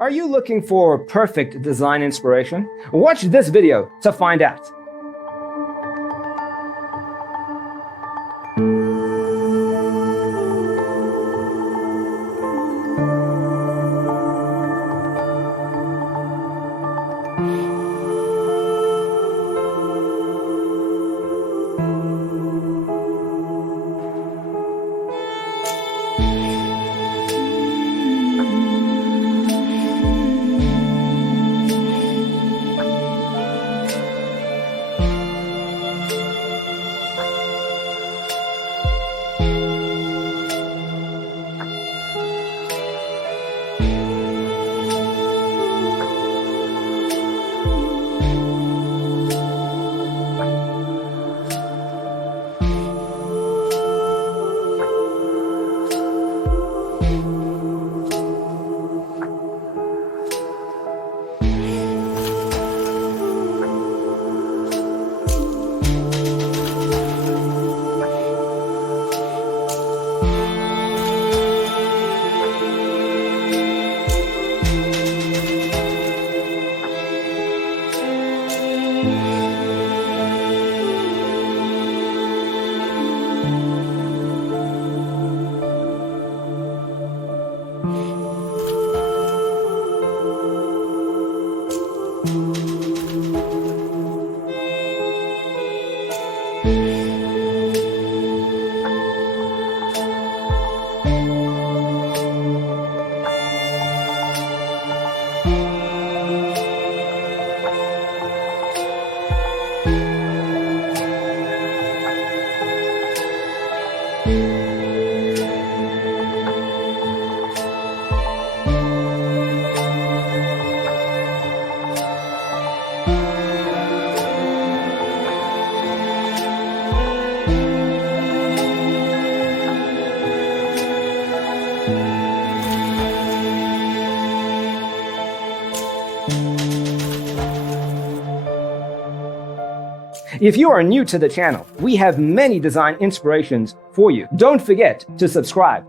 Are you looking for perfect design inspiration? Watch this video to find out. If you are new to the channel, we have many design inspirations for you. Don't forget to subscribe.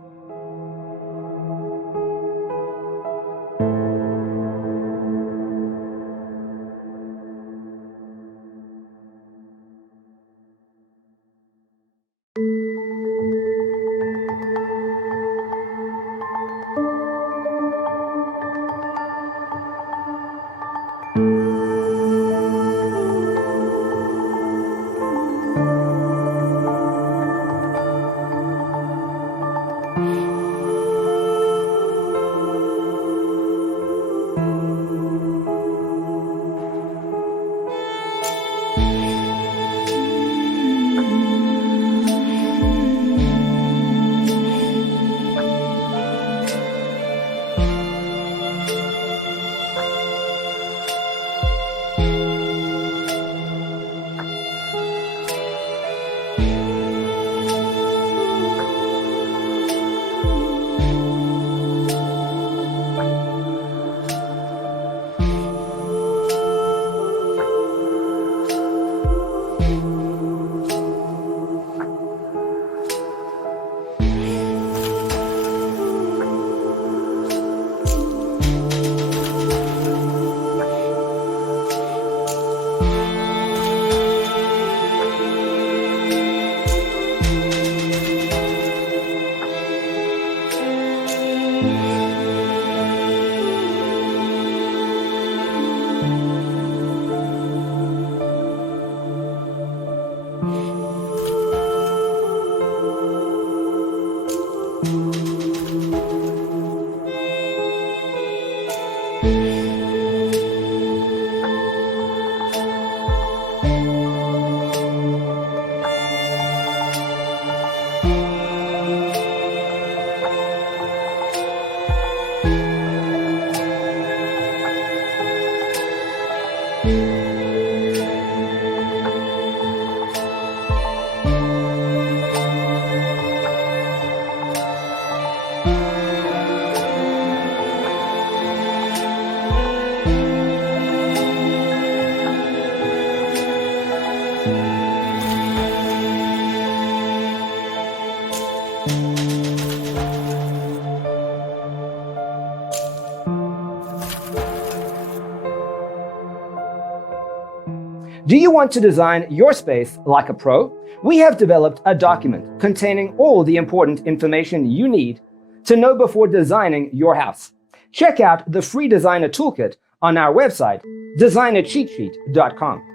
Do you want to design your space like a pro? We have developed a document containing all the important information you need to know before designing your house. Check out the free designer toolkit on our website, designercheatsheet.com.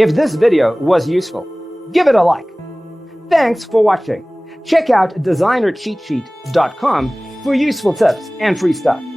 If this video was useful, give it a like. Thanks for watching. Check out designercheatsheet.com for useful tips and free stuff.